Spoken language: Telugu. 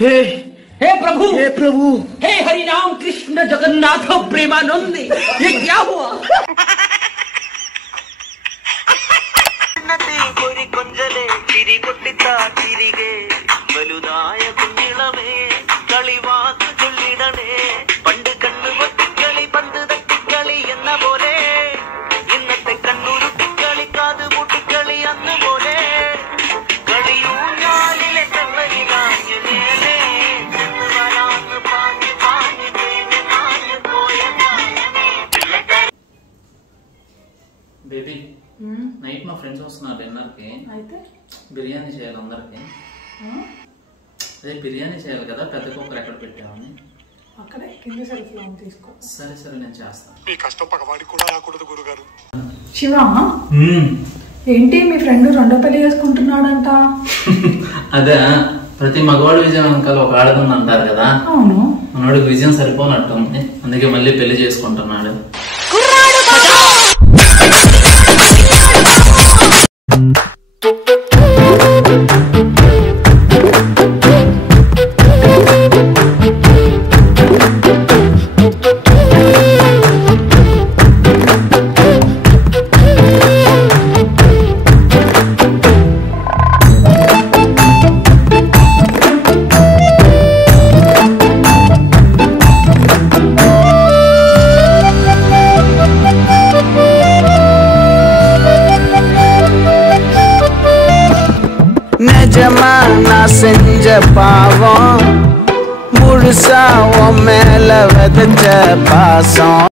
हे हे प्रभु, हे प्रभु, हे हरि राम कृष्ण जगन्नाथ प्रेमानंद, ये क्या हुआ? బేబీ నైట్ మా ఫ్రెండ్స్ వస్తున్నారు డిన్నర్ కి. అయితే బిర్యానీ చేయాలి అందరికి. అదే బిర్యానీ చేయాలి కదా, పెద్ద కుక్కర్ ఎక్కడ పెట్టామని. అక్కడే కింద సెల్ఫ్ లో తీసుకో. సరే సరే నేను చేస్తాను. మీ కష్టం పగవాడికి కూడా రాకూడదు గురుగారు. శివ, ఏంటి మీ ఫ్రెండ్ రెండో పెళ్లి చేసుకుంటున్నాడంట? అదే ప్రతి మగవాడు విజయం వెనకాల ఒక ఆడదని అంటారు కదా. అవును, మనోడికి విజయం సరిపోనట్టుంది, అందుకే మళ్ళీ పెళ్లి చేసుకుంటున్నాడు. ஜமானா செஞ்ச பாவம் முழுசா உன் மேல விதைச்ச பாசம்.